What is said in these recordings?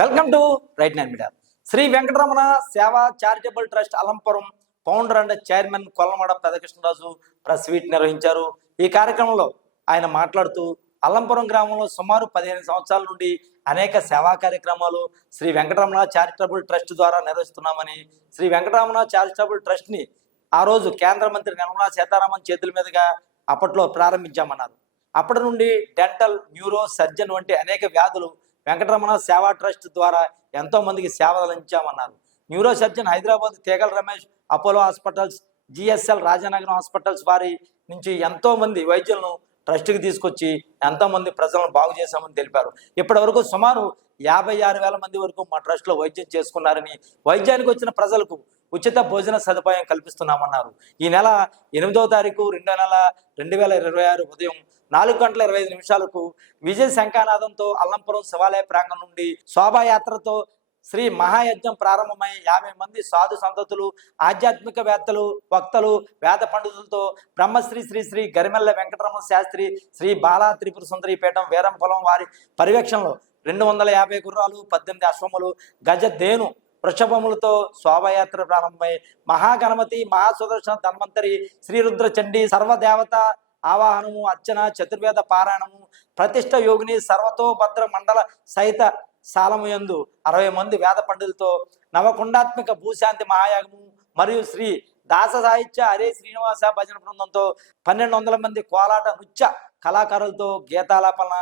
Welcome to right nine media. Shri Venkataramana Seva charitable trust Alampuram founder and chairman Kollamada Pedakrishnaraju press meet నిర్వహించారు. ఈ కార్యక్రమంలో ఆయన మాట్లాడుతూ అల్లంపురం గ్రామంలో సుమారు 15 సంవత్సరాల నుండి అనేక సేవా కార్యక్రమాలు శ్రీ వెంకటరమణ చారిటబుల్ ట్రస్ట్ ద్వారా నిర్వహిస్తున్నామని, శ్రీ వెంకటరమణ చారిటబుల్ ట్రస్ట్ని ఆ రోజు కేంద్ర మంత్రి నిర్మలా సీతారామన్ చేతుల మీదుగా అప్పట్లో ప్రారంభించామన్నారు. అప్పటి నుండి డెంటల్, న్యూరో, సర్జన్ వంటి అనేక వ్యాధులు వెంకటరమణ సేవా ట్రస్ట్ ద్వారా ఎంతో మందికి సేవలు అందించామన్నారు. న్యూరో సర్జన్ హైదరాబాద్ తీగల Ramesh Apollo hospitals, GSL Rajanagaram hospitals వారి నుంచి ఎంతో మంది వైద్యులను ట్రస్ట్కి తీసుకొచ్చి ఎంతో మంది ప్రజలను బాగు చేశామని తెలిపారు. ఇప్పటి వరకు సుమారు 56,000 మంది వరకు మా ట్రస్ట్లో వైద్యం చేసుకున్నారని, వైద్యానికి వచ్చిన ప్రజలకు ఉచిత భోజన సదుపాయం కల్పిస్తున్నామన్నారు. ఈ నెల 8వ తారీఖు 2వ నెల 2026 ఉదయం 4:25 విజయ శంఖానాదంతో అల్లంపురం శివాలయ ప్రాంగణం నుండి శోభాయాత్రతో శ్రీ మహాయజ్ఞం ప్రారంభమై 50 మంది సాధు సంతతులు, ఆధ్యాత్మికవేత్తలు, వక్తలు, వేద పండితులతో బ్రహ్మశ్రీ శ్రీ శ్రీ గరిమెల్ల వెంకటరమణ శాస్త్రి, శ్రీ బాలా త్రిపుర సుందరి పీఠం వీరంపొలం వారి పర్యవేక్షణలో 250 గుర్రాలు, 18 అశ్వములు, గజధేను వృషభములతో శోభాయాత్ర ప్రారంభమై మహాగణపతి, మహాసుదర్శన, ధన్వంతరి, శ్రీరుద్ర చండీ, సర్వదేవత ఆవాహనము, అర్చన, చతుర్వేద పారాయణము, ప్రతిష్ట యోగిని, సర్వతోభద్ర మండల సహిత సాలముయందు 60 మంది వేద పండితులతో నవకుండాత్మిక భూశాంతి మహాయాగము మరియు శ్రీ దాస సాహిత్య హరే శ్రీనివాస భజన బృందంతో 1200 మంది కోలాట నృత్య కళాకారులతో గీతాలాపన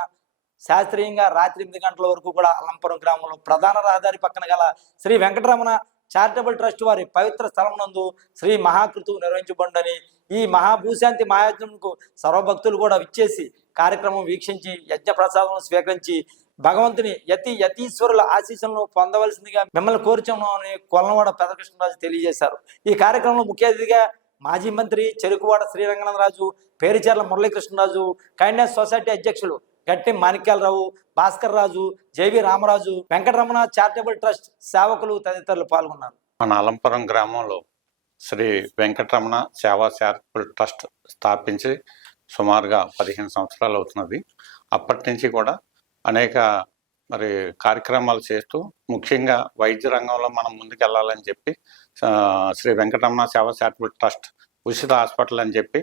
శాస్త్రీయంగా రాత్రి 8 గంటల వరకు కూడా అల్లంపురం గ్రామంలో ప్రధాన రహదారి పక్కన గల శ్రీ వెంకటరమణ చారిటబుల్ ట్రస్ట్ వారి పవిత్ర స్థలం నందు శ్రీ మహాకృతు నిర్వహించబడునని, ఈ మహాభూశాంతి మహాయజ్ఞంకు సర్వభక్తులు కూడా విచ్చేసి కార్యక్రమం వీక్షించి యజ్ఞ ప్రసాదం స్వీకరించి భగవంతుని యతీశ్వరుల ఆశీస్సులను పొందవలసిందిగా మిమ్మల్ని కోరుచున్నామని కొల్లవాడ పెదకృష్ణరాజు తెలియజేశారు. ఈ కార్యక్రమంలో ముఖ్య అతిథిగా మాజీ మంత్రి చెరుకువాడ శ్రీరంగనాథరాజు, పేరుచెర్ల మురళీకృష్ణరాజు, కైండ్నెస్ సొసైటీ అధ్యక్షులు Gatti Manikyalarao, Bhaskar Raju, JV Ramaraju, Venkataramana charitable trust సేవకులు తదితరులు పాల్గొన్నారు. మన అల్లంపురం గ్రామంలో శ్రీ వెంకటరమణ సేవా చారిటబుల్ ట్రస్ట్ స్థాపించి సుమారుగా 15 సంవత్సరాలు అవుతున్నది. అప్పటి నుంచి కూడా అనేక కార్యక్రమాలు చేస్తూ, ముఖ్యంగా వైద్య రంగంలో మనం ముందుకెళ్ళాలని చెప్పి శ్రీ వెంకటరమణ సేవా చారిటబుల్ ట్రస్ట్ ఉచిత హాస్పిటల్ అని చెప్పి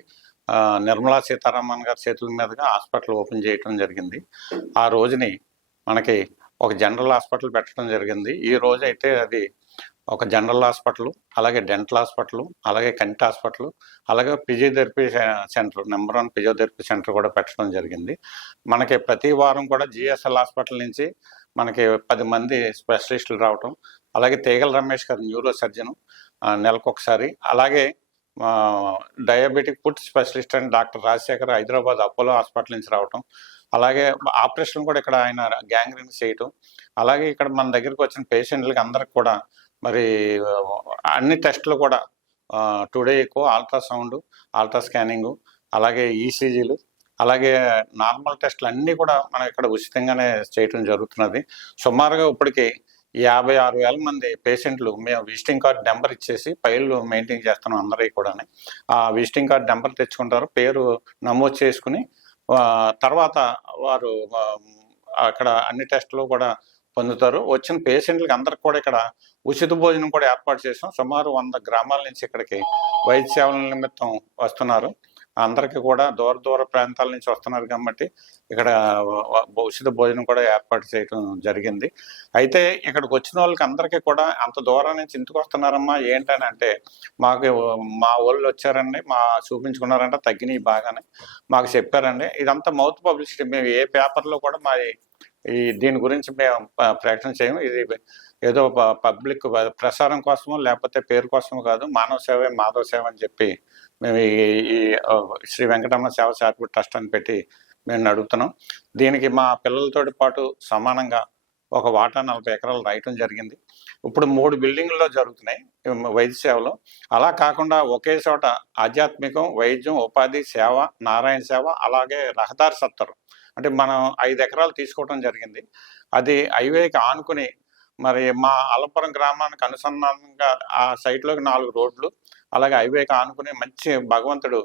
నిర్మలా సీతారామన్ గారి చేతుల మీదుగా హాస్పిటల్ ఓపెన్ చేయడం జరిగింది. ఆ రోజుని మనకి ఒక జనరల్ హాస్పిటల్ పెట్టడం జరిగింది. ఈ రోజు అయితే అది ఒక జనరల్ హాస్పిటల్, అలాగే డెంటల్ హాస్పిటల్, అలాగే కంటి హాస్పిటల్, అలాగే physiotherapy centre, number 1 physiotherapy centre కూడా పెట్టడం జరిగింది. మనకి ప్రతి వారం కూడా జిఎస్ఎల్ హాస్పిటల్ నుంచి మనకి 10 మంది స్పెషలిస్టులు రావటం, అలాగే తీగల రమేష్ గారు న్యూరో సర్జను నెలకొకసారి, అలాగే డయాబెటిక్ ఫుడ్ స్పెషలిస్ట్ అని doctor Rajasekhar Hyderabad Apollo hospital నుంచి రావటం, అలాగే ఆపరేషన్ కూడా ఇక్కడ ఆయన గ్యాంగ్రీన్ చేయటం, అలాగే ఇక్కడ మన దగ్గరికి వచ్చిన పేషెంట్లకి అందరికి కూడా అన్ని టెస్టులు కూడా టుడే ఎక్కువ అల్ట్రాసౌండ్, అల్ట్రా స్కానింగ్, అలాగే ఈసీజీలు, అలాగే నార్మల్ టెస్టులు అన్నీ కూడా మనం ఇక్కడ ఉచితంగానే చేయటం జరుగుతున్నది. సుమారుగా ఇప్పటికి 56,000 మంది పేషెంట్లు మేము విజిటింగ్ కార్డ్ నెంబర్ ఇచ్చేసి ఫైళ్ళు మెయింటైన్ చేస్తున్నాం. అందరికీ కూడా ఆ విజిటింగ్ కార్డ్ నెంబర్ తెచ్చుకుంటారు, పేరు నమోదు చేసుకుని తర్వాత వారు అక్కడ అన్ని టెస్టులు కూడా పొందుతారు. వచ్చిన పేషెంట్లకి అందరికి కూడా ఇక్కడ ఉచిత భోజనం కూడా ఏర్పాటు చేసాం. సుమారు 100 గ్రామాల నుంచి ఇక్కడికి వైద్య సేవల నిమిత్తం వస్తున్నారు. అందరికీ కూడా దూర ప్రాంతాల నుంచి వస్తున్నారు కాబట్టి ఇక్కడ ఉచిత భోజనం కూడా ఏర్పాటు చేయడం జరిగింది. అయితే ఇక్కడికి వచ్చిన వాళ్ళకి అందరికీ కూడా అంత దూరం నుంచి ఇంటికి వస్తున్నారమ్మా ఏంటని అంటే, మాకు మా వాళ్ళు వచ్చారండి, చూపించుకున్నారంటే తగ్గినాయి బాగానే మాకు చెప్పారండి. ఇదంతా మౌత్ పబ్లిసిటీ. మేము ఏ పేపర్లో కూడా దీని గురించి మేము ప్రకటన చేయము. ఇది ఏదో పబ్లిక్ ప్రసారం కోసమో లేకపోతే పేరు కోసమో కాదు, మానవ సేవే మాధవ సేవ అని చెప్పి మేము ఈ శ్రీ వెంకటరమణ సేవా చారిటబుల్ ట్రస్ట్ అని పెట్టి మేము నడుపుతున్నాం. దీనికి మా పిల్లలతో పాటు సమానంగా ఒక వాటా 40 ఎకరాలు రాయటం జరిగింది. ఇప్పుడు 3 బిల్డింగుల్లో జరుగుతున్నాయి వైద్య సేవలు. అలా కాకుండా ఒకే చోట ఆధ్యాత్మికం, వైద్యం, ఉపాధి సేవ, నారాయణ సేవ, అలాగే రహదారి సత్తరు అంటే మనం 5 ఎకరాలు తీసుకోవడం జరిగింది. అది హైవేకి ఆనుకుని మా అల్లంపురం గ్రామానికి అనుసంధానంగా ఆ సైట్లోకి 4 రోడ్లు, అలాగే హైవేకి ఆనుకుని మంచి భగవంతుడు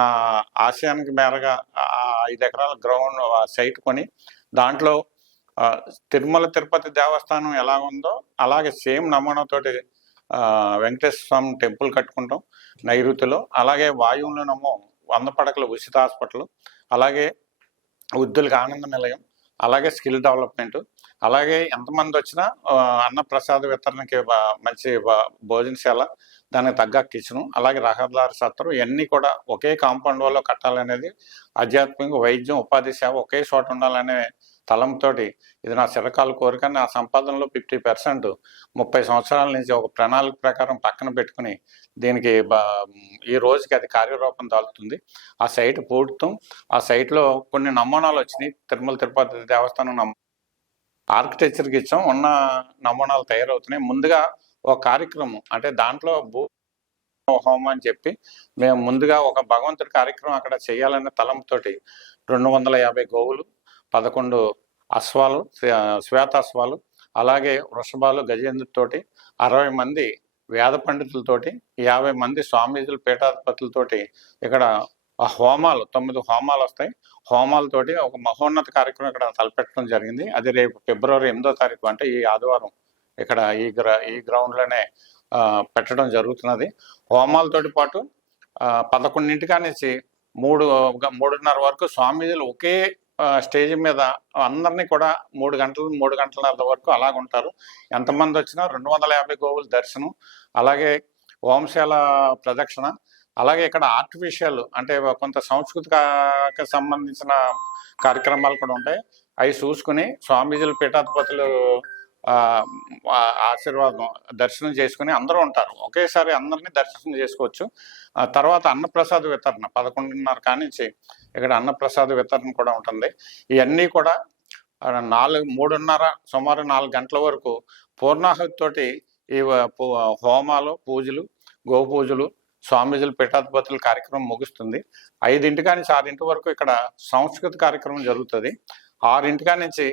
నా ఆశయానికి మేరగా 5 ఎకరాల గ్రౌండ్ సైట్ కొని దాంట్లో తిరుమల తిరుపతి దేవస్థానం ఎలా ఉందో అలాగే సేమ్ నమూనాతోటి వెంకటేశ్వర స్వామి టెంపుల్ కట్టుకుంటాం నైరుతిలో. అలాగే వాయువులోనేమో 100 పడకల ఉచిత హాస్పిటల్, అలాగే వృద్ధులకు ఆనంద నిలయం, అలాగే స్కిల్ డెవలప్మెంట్, అలాగే ఎంతమంది వచ్చినా అన్నప్రసాద వితరణకి మంచి భోజనశాల, దానికి తగ్గ కిచెను, అలాగే రహదారి సత్రం, ఇవన్నీ కూడా ఒకే కాంపౌండ్ వాళ్ళలో కట్టాలనేది ఆధ్యాత్మిక వైద్యం ఉపాధి సేవ ఒకే చోట ఉండాలనే తలంతోటి ఇది నా చిరకాల కోరిక. నా సంపాదనలో 50% 30 సంవత్సరాల నుంచి ఒక ప్రణాళిక ప్రకారం పక్కన పెట్టుకుని దీనికి ఈ రోజుకి అది కార్యరూపం దాల్చుతుంది. ఆ సైట్ పూర్తం, ఆ సైట్లో కొన్ని నమూనాలు వచ్చినాయి. తిరుమల తిరుపతి దేవస్థానం ఆర్కిటెక్చర్కి ఇచ్చాం, ఉన్న నమూనాలు తయారవుతున్నాయి. ముందుగా ఒక కార్యక్రమం అంటే దాంట్లో హోమం అని చెప్పి మేము ముందుగా ఒక భగవంతుడి కార్యక్రమం అక్కడ చేయాలనే తలంతోటి 250 గోవులు, 11 అశ్వాలు, శ్వేత అశ్వాలు, అలాగే వృషభాలు, గజేంద్రుతోటి 60 మంది వేద పండితులతోటి, 50 మంది స్వామీజులు, పీఠాధిపతులతోటి ఇక్కడ హోమాలు 9 హోమాలు వస్తాయి. హోమాలతోటి ఒక మహోన్నత కార్యక్రమం ఇక్కడ తలపెట్టడం జరిగింది. అది రేపు ఫిబ్రవరి 8వ తారీఖు అంటే ఈ ఆదివారం ఇక్కడ ఈ గ్రౌండ్లోనే పెట్టడం జరుగుతున్నది. హోమాలతోటి పాటు 11 నుంచి 3:30 వరకు స్వామీజీలు ఒకే స్టేజ్ మీద అందరినీ కూడా 3 గంటలు 3 గంటలన్నర వరకు అలాగుంటారు. ఎంతమంది వచ్చినా 250 గోవుల దర్శనం, అలాగే హోంశాల ప్రదక్షిణ, అలాగే ఇక్కడ ఆర్టిఫిషియల్ అంటే కొంత సంస్కృతికి సంబంధించిన కార్యక్రమాలు కూడా ఉంటాయి. అవి చూసుకుని స్వామీజీల పీఠాధిపతులు ఆశీర్వాదం దర్శనం చేసుకుని అందరూ ఉంటారు. ఒకేసారి అందరినీ దర్శనం చేసుకోవచ్చు. తర్వాత అన్నప్రసాద వితరణ 11:30 కానించి ఇక్కడ అన్నప్రసాద వితరణ కూడా ఉంటుంది. ఇవన్నీ కూడా 3:30 సుమారు 4 గంటల వరకు పూర్ణాహుతితోటి ఈ హోమాలు, పూజలు, గోపూజలు, స్వామీజీల పీఠాధిపతుల కార్యక్రమం ముగుస్తుంది. 5 కానించి 6 వరకు ఇక్కడ సాంస్కృతిక కార్యక్రమం జరుగుతుంది. 6 కానించి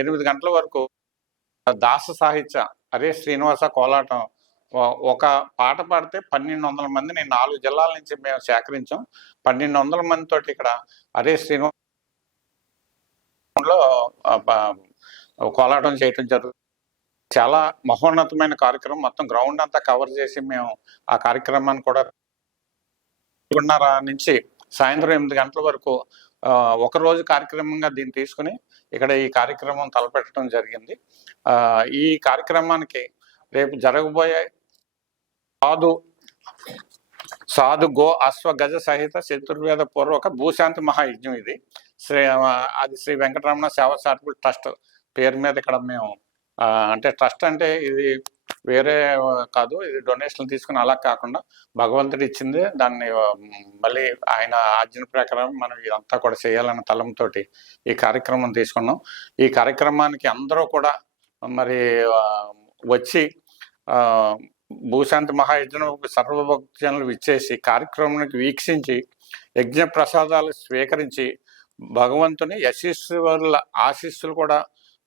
8 గంటల వరకు దాస సాహిత్య అరే శ్రీనివాస కోలాటం. ఒక పాట పాడితే 1200 మందిని 4 జిల్లాల నుంచి మేము సేకరించాం. 1200 మందితోటి ఇక్కడ అరే శ్రీనివాస కోలాటం చేయటం జరుగుతుంది. చాలా మహోన్నతమైన కార్యక్రమం. మొత్తం గ్రౌండ్ అంతా కవర్ చేసి మేము ఆ కార్యక్రమాన్ని కూడా 4:30 నుంచి సాయంత్రం 8 గంటల వరకు ఒకరోజు కార్యక్రమంగా దీన్ని తీసుకుని ఇక్కడ ఈ కార్యక్రమం తలపెట్టడం జరిగింది. ఈ కార్యక్రమానికి రేపు జరగబోయే సాధు గో అశ్వ గజ సహిత చతుర్వేద పూర్వక భూశాంతి మహాయజ్ఞం. ఇది అది శ్రీ వెంకటరమణ సేవా చారిటబుల్ ట్రస్ట్ పేరు మీద ఇక్కడ మేము అంటే ట్రస్ట్ అంటే ఇది వేరే కాదు, ఇది డొనేషన్లు తీసుకుని అలా కాకుండా భగవంతుడు ఇచ్చింది, దాన్ని మళ్ళీ ఆయన ఆజ్ఞ ప్రకారం మనం ఇదంతా కూడా చేయాలన్న తలంతో ఈ కార్యక్రమం తీసుకున్నాం. ఈ కార్యక్రమానికి అందరూ కూడా మరి వచ్చి భూశాంతి మహాయజ్ఞం సర్వభక్తులు ఇచ్చేసి కార్యక్రమానికి వీక్షించి యజ్ఞ ప్రసాదాలు స్వీకరించి భగవంతుని యశస్సుల ఆశీస్సులు కూడా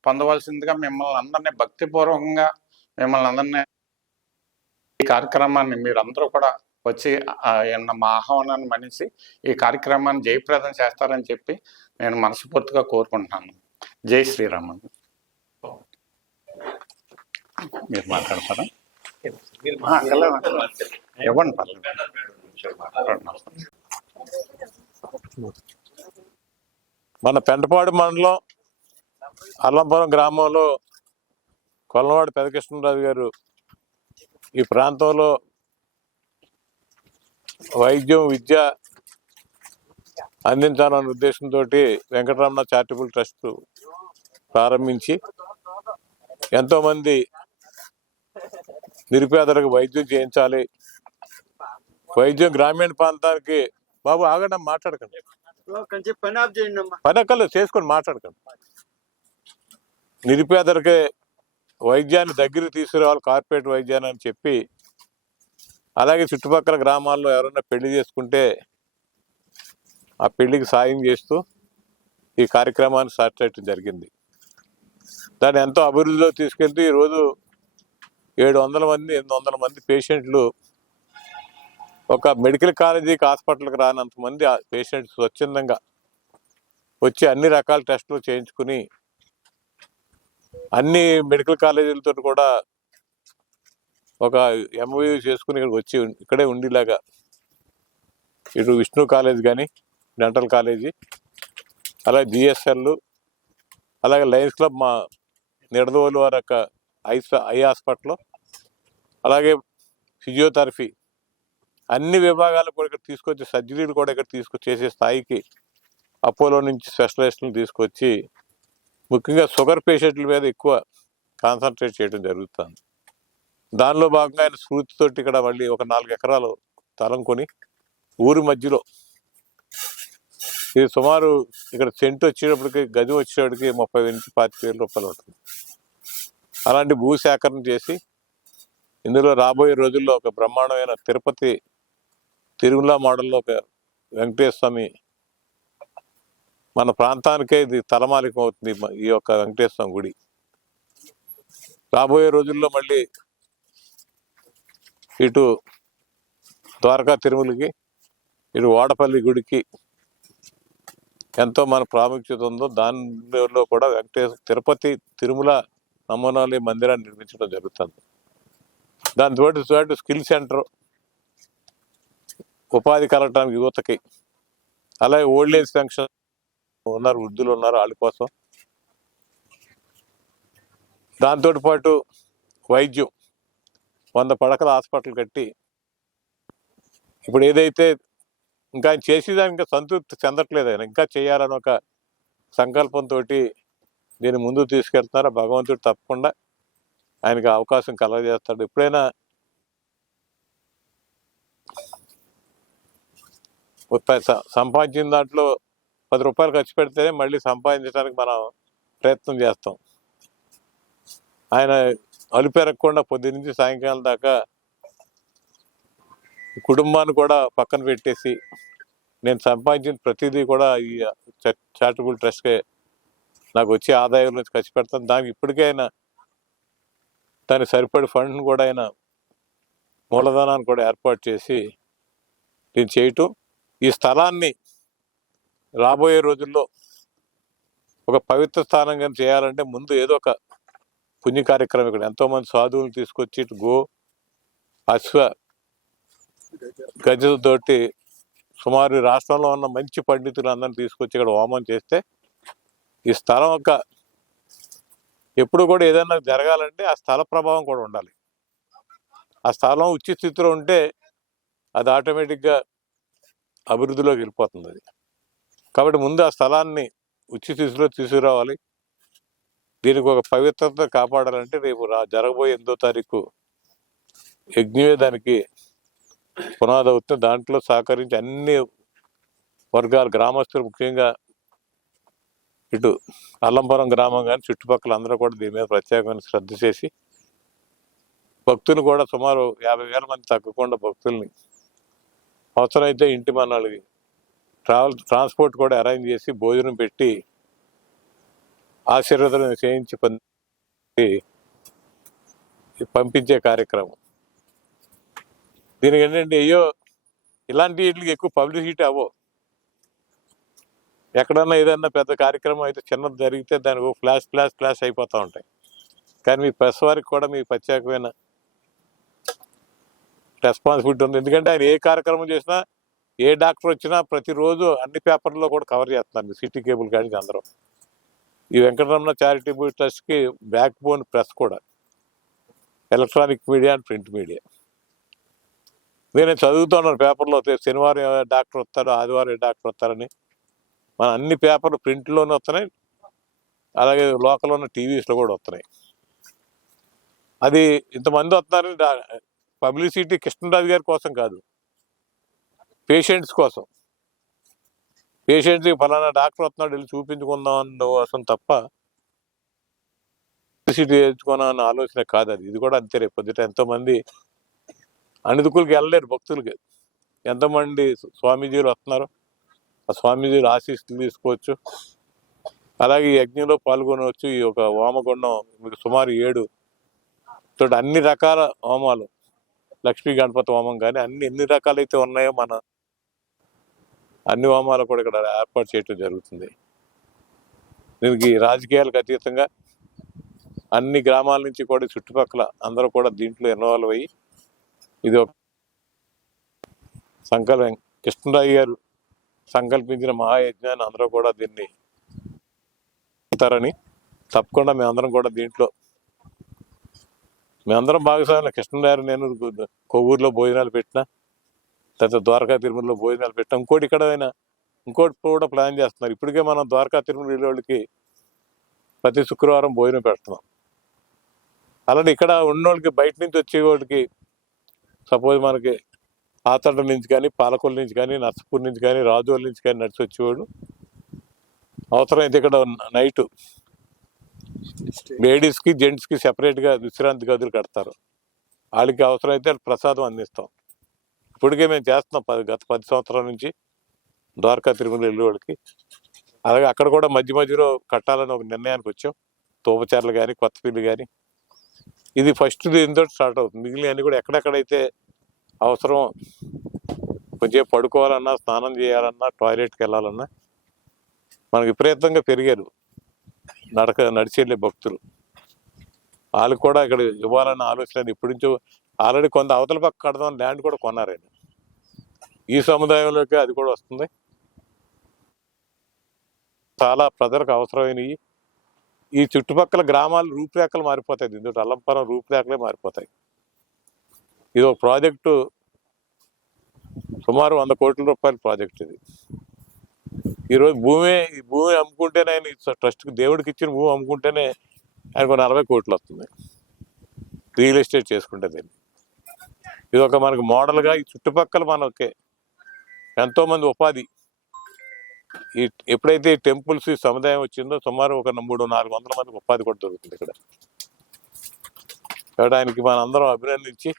పొందవలసిందిగా మిమ్మల్ని అందరినీ భక్తిపూర్వకంగా మిమ్మల్ని అందరినీ ఈ కార్యక్రమాన్ని మీరందరూ కూడా వచ్చి మా ఆహ్వానాన్ని మన్నించి ఈ కార్యక్రమాన్ని జయప్రదం చేస్తారని చెప్పి నేను మనస్ఫూర్తిగా కోరుకుంటున్నాను. జై శ్రీరామ్. మీరు మాట్లాడతారా? ఇవ్వండి పర్లేదు. మన పెంటపాడు మండలం అల్లంపురం గ్రామంలో కొల్లవాడి పెదకృష్ణరాజు గారు ఈ ప్రాంతంలో వైద్యం, విద్య అందించాలన్న ఉద్దేశంతో వెంకటరమణ చారిటబుల్ ట్రస్ట్ ప్రారంభించి ఎంతోమంది నిరుపేదలకు వైద్యం చేయించాలి. వైద్యం గ్రామీణ ప్రాంతానికి బాబు ఆగండి, మాట్లాడకండి, పని అక్కర్లేదు, చేసుకొని మాట్లాడకండి. నిరుపేదలకే వైద్యాన్ని దగ్గరికి తీసుకురావాలి, కార్పొరేట్ వైద్యాన్ని అని చెప్పి, అలాగే చుట్టుపక్కల గ్రామాల్లో ఎవరైనా పెళ్లి చేసుకుంటే ఆ పెళ్లికి సాయం చేస్తూ ఈ కార్యక్రమాన్ని స్టార్ట్ చేయడం జరిగింది. దాన్ని ఎంతో అభివృద్ధిలో తీసుకెళ్తూ ఈరోజు 700 మంది 800 మంది పేషెంట్లు, ఒక మెడికల్ కాలేజీకి హాస్పిటల్కి రానంత మంది పేషెంట్స్ స్వచ్ఛందంగా వచ్చి అన్ని రకాల టెస్టులు చేయించుకుని అన్ని మెడికల్ కాలేజీలతో కూడా ఒక ఎంఓయూ చేసుకుని ఇక్కడికి వచ్చి ఇక్కడే ఉండేలాగా ఇటు విష్ణు కాలేజ్ కానీ డెంటల్ కాలేజీ, అలాగే జిఎస్ఎల్, అలాగే లయన్స్ క్లబ్ మా నిడదవోలు వారి యొక్క ఐ హాస్పిటల్, అలాగే ఫిజియోథెరపీ అన్ని విభాగాలు కూడా ఇక్కడ తీసుకొచ్చి సర్జరీలు కూడా ఇక్కడ తీసుకొచ్చేసే స్థాయికి అపోలో నుంచి స్పెషలిస్టులను తీసుకొచ్చి ముఖ్యంగా షుగర్ పేషెంట్ల మీద ఎక్కువ కాన్సన్ట్రేట్ చేయడం జరుగుతుంది. దానిలో భాగంగా ఆయన స్ఫూర్తితోటి ఇక్కడ మళ్ళీ ఒక 4 ఎకరాలు స్థలం కొని ఊరి మధ్యలో, ఇది సుమారు ఇక్కడ సెంటు వచ్చేటప్పటికి గజం వచ్చేటప్పటికి 30 నుంచి 25,000 రూపాయలు ఉంటుంది. అలాంటి భూ సేకరణ చేసి ఇందులో రాబోయే రోజుల్లో ఒక బ్రహ్మాండమైన తిరుపతి తిరుమల మోడల్లో ఒక వెంకటేశ్వర స్వామి మన ప్రాంతానికే ఇది తలమాలికం అవుతుంది. ఈ యొక్క వెంకటేశ్వర స్వామి గుడి రాబోయే రోజుల్లో మళ్ళీ ఇటు ద్వారకా తిరుమలకి, ఇటు వాడపల్లి గుడికి ఎంతో మన ప్రాముఖ్యత ఉందో దానిలో కూడా తిరుపతి తిరుమల నమూనాలు మందిరాన్ని నిర్మించడం జరుగుతుంది. దాంతో స్కిల్ సెంటర్, ఉపాధి కలగటానికి యువతకి, అలాగే ఓల్డ్ ఏజ్ పెన్షన్ ఉన్నారు, వృద్ధులు ఉన్నారు, వాళ్ళ కోసం. దాంతో పాటు వైద్యం 100 పడకల హాస్పిటల్ కట్టి ఇప్పుడు ఏదైతే ఇంకా ఆయన చేసేదానికి ఇంకా సంతృప్తి చెందట్లేదు, ఆయన ఇంకా చేయాలని ఒక సంకల్పంతో దీన్ని ముందుకు తీసుకెళ్తున్నారు. భగవంతుడు తప్పకుండా ఆయనకి అవకాశం కలగజేస్తాడు. ఎప్పుడైనా సంపాదించిన దాంట్లో 10 రూపాయలు ఖర్చు పెడితేనే మళ్ళీ సంపాదించడానికి మనం ప్రయత్నం చేస్తాం. ఆయన అలుపెరగకుండా పొద్దు నుంచి సాయంకాలం దాకా కుటుంబాన్ని కూడా పక్కన పెట్టేసి నేను సంపాదించిన ప్రతిదీ కూడా ఈ చారిటబుల్ ట్రస్ట్కే నాకు వచ్చే ఆదాయం నుంచి ఖర్చు పెడతాను. దానికి ఇప్పటికే ఆయన దానికి సరిపడే ఫండ్ను కూడా ఆయన మూలధనాన్ని కూడా ఏర్పాటు చేసి దీన్ని చేయటం, ఈ స్థలాన్ని రాబోయే రోజుల్లో ఒక పవిత్ర స్థానంగా చేయాలంటే ముందు ఏదో ఒక పుణ్య కార్యక్రమం ఇక్కడ ఎంతోమంది సాధువులు తీసుకొచ్చి ఇటు అశ్వ గజతోటి సుమారు రాష్ట్రంలో ఉన్న మంచి పండితులు అందరిని తీసుకొచ్చి ఇక్కడ హోమం చేస్తే ఈ స్థలం ఒక ఎప్పుడు కూడా ఏదైనా జరగాలంటే ఆ స్థల ప్రభావం కూడా ఉండాలి. ఆ స్థలం ఉచిత స్థితిలో ఉంటే అది ఆటోమేటిక్గా అభివృద్ధిలోకి వెళ్ళిపోతుంది. అది కాబట్టి ముందు ఆ స్థలాన్ని ఉచిత స్థితిలో తీసుకురావాలి. దీనికి ఒక పవిత్రత కాపాడాలంటే రేపు జరగబోయే 8వ తారీఖు యజ్ఞమే దానికి పునాది అవుతుంది. దాంట్లో సహకరించి అన్ని వర్గాల గ్రామస్తులు, ముఖ్యంగా ఇటు అల్లంపురం గ్రామం కానీ చుట్టుపక్కల అందరూ కూడా దీని మీద ప్రత్యేకమైన శ్రద్ధ చేసి భక్తులు కూడా సుమారు 50,000 మంది తగ్గకుండా భక్తుల్ని అవసరమైతే ఇంటి మనాలకి ట్రాన్స్పోర్ట్ కూడా అరేంజ్ చేసి భోజనం పెట్టి ఆశీర్వాదం చేయించి పంపించే కార్యక్రమం. దీనికి ఏంటంటే అయ్యో ఇలాంటి వీటికి ఎక్కువ పబ్లిసిటీ అవ్వవు. ఎక్కడన్నా ఏదన్నా పెద్ద కార్యక్రమం అయితే చిన్నది జరిగితే దానికి ఫ్లాష్ అయిపోతూ ఉంటాయి. కానీ మీ ప్రెస్ వారికి కూడా మీ ప్రత్యేకమైన రెస్పాన్సిబిలిటీ ఉంది. ఎందుకంటే ఆయన ఏ కార్యక్రమం చేసినా, ఏ డాక్టర్ వచ్చినా ప్రతిరోజు అన్ని పేపర్లో కూడా కవర్ చేస్తున్నారు. సిటీ కేబుల్ కానీ అందరూ. ఈ వెంకటరమణ చారిటబుల్ ట్రస్ట్కి బ్యాక్ బోన్ ప్రెస్ కూడా, electronic media and print media. నేను చదువుతున్నాను పేపర్లో, శనివారం డాక్టర్ వస్తారు, ఆదివారం డాక్టర్ వస్తారని. మన అన్ని పేపర్లు ప్రింట్లోనే వస్తున్నాయి, అలాగే లోకల్ ఉన్న టీవీస్లో కూడా వస్తున్నాయి. అది ఇంతమంది వస్తున్నారని పబ్లిసిటీ కృష్ణరాజు గారి కోసం కాదు, పేషెంట్స్ కోసం. పేషెంట్స్కి ఫలానా డాక్టర్ వస్తున్నాడు వెళ్ళి చూపించుకుందాం అన్న కోసం తప్ప పబ్లిసిటీ చేయించుకున్నాం అన్న ఆలోచన కాదు అది. ఇది కూడా అంతే. రేపు పొద్దుట ఎంతోమంది అణుదుకులకి వెళ్ళలేరు భక్తులకి. ఎంతమంది స్వామీజీలు వస్తున్నారు, ఆ స్వామీజీలు ఆశీస్సులు తీసుకోవచ్చు, అలాగే ఈ యజ్ఞంలో పాల్గొనవచ్చు. ఈ యొక్క హోమగుండం మీకు సుమారు 7 తోటి అన్ని రకాల హోమాలు, లక్ష్మీ గణపతి హోమం కానీ ఎన్ని రకాలైతే ఉన్నాయో మన అన్ని హోమాలు కూడా ఇక్కడ ఏర్పాటు చేయటం జరుగుతుంది. దీనికి రాజకీయాలకు అతీతంగా అన్ని గ్రామాల నుంచి కూడా చుట్టుపక్కల అందరూ కూడా దీంట్లో ఇన్వాల్వ్ అయ్యి ఇది ఒక సంకల్పం కృష్ణరాజు గారు సంకల్పించిన మహాయజ్ఞాన్ని అందరూ కూడా దీన్ని ఇస్తారని తప్పకుండా మేమందరం కూడా దీంట్లో మేమందరం భాగస్వామ్యం. కృష్ణరాజు నేను కొవ్వూరులో భోజనాలు పెట్టినా, తర్వాత ద్వారకా తిరుమలలో భోజనాలు పెట్టినా, ఇంకోటి కూడా ప్లాన్ చేస్తున్నారు. ఇప్పటికే మనం ద్వారకా తిరుమల వెళ్ళే వాళ్ళకి ప్రతి శుక్రవారం భోజనం పెడుతున్నాం. అలాగే ఇక్కడ ఉన్నోళ్ళకి బయట నుంచి వచ్చేవాళ్ళకి సపోజ్ మనకి ఆతడ నుంచి కానీ, పాలకొల్లు నుంచి కానీ, నర్సపూర్ నుంచి కానీ, రాజోల్ నుంచి కానీ నడిచి వచ్చేవాడు అవసరమైతే ఇక్కడ నైటు లేడీస్కి జెంట్స్కి సెపరేట్గా విశ్రాంతి గదులు కడతారు. వాళ్ళకి అవసరమైతే ప్రసాదం అందిస్తాం. ఇప్పటికే మేము చేస్తున్నాం గత 10 సంవత్సరాల నుంచి ద్వారకా తిరుమల వెళ్ళేవాళ్ళకి. అలాగే అక్కడ కూడా మధ్య మధ్యలో కట్టాలని ఒక నిర్ణయానికి వచ్చాం. తోపచార్లు కానీ, కొత్తపల్లి కానీ. ఇది ఫస్ట్ దీంతో స్టార్ట్ అవుతుంది. మిగిలిన కూడా ఎక్కడెక్కడైతే అవసరం కొంచెం పడుకోవాలన్నా, స్నానం చేయాలన్నా, టాయిలెట్కి వెళ్ళాలన్నా మనకి విపరీతంగా పెరిగారు నడిచి వెళ్ళే భక్తులు. వాళ్ళకి కూడా ఇక్కడ ఇవ్వాలన్న ఆలోచన ఇప్పటి నుంచో ఆల్రెడీ కొంత అవతల పక్క కడదామని ల్యాండ్ కూడా కొన్నారండి. ఈ సముదాయంలోకి అది కూడా వస్తుంది. చాలా ప్రజలకు అవసరమైనవి. ఈ చుట్టుపక్కల గ్రామాల రూపురేఖలు మారిపోతాయి. దీంతో అల్లంపురం రూపురేఖలే మారిపోతాయి. ఇది ఒక ప్రాజెక్టు, సుమారు 100 కోట్ల రూపాయల ప్రాజెక్ట్ ఇది. ఈరోజు ఈ భూమి అమ్ముకుంటేనే ఆయన ట్రస్ట్కి దేవుడికి ఇచ్చిన భూమి అమ్ముకుంటేనే ఆయనకు 40 కోట్లు వస్తుంది రియల్ ఎస్టేట్ చేసుకుంటే. దీన్ని ఇది ఒక మనకు మోడల్గా ఈ చుట్టుపక్కల మనకి ఎంతోమంది ఉపాధి ఎప్పుడైతే ఈ టెంపుల్స్ ఈ సముదాయం వచ్చిందో సుమారు ఒక 300-400 మందికి ఉపాధి కూడా దొరుకుతుంది ఇక్కడ. కాబట్టి ఆయనకి మనందరం అభినందించి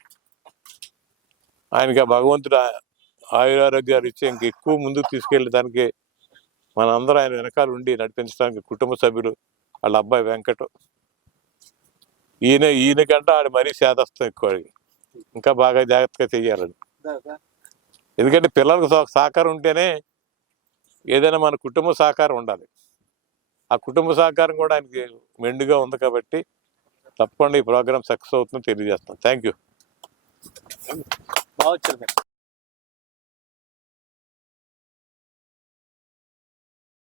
ఆయనకి ఆ భగవంతుడు ఆయురారోగ్యాలు ఇచ్చి ఇంక ఎక్కువ ముందుకు తీసుకెళ్ళడానికి మనందరం ఆయన వెనకాల ఉండి నడిపించడానికి కుటుంబ సభ్యులు, వాళ్ళ అబ్బాయి వెంకట్, ఈయనకంటే ఆడు మరీ శాదస్తం ఎక్కువ, ఇంకా బాగా జాగ్రత్తగా చెయ్యాలని. ఎందుకంటే పిల్లలకు సహకారం ఉంటేనే ఏదైనా మన కుటుంబ సహకారం ఉండాలి. ఆ కుటుంబ సహకారం కూడా ఆయనకి మెండుగా ఉంది కాబట్టి తప్పకుండా ఈ ప్రోగ్రామ్ సక్సెస్ అవుతుందని తెలియజేస్తాను. Thank you.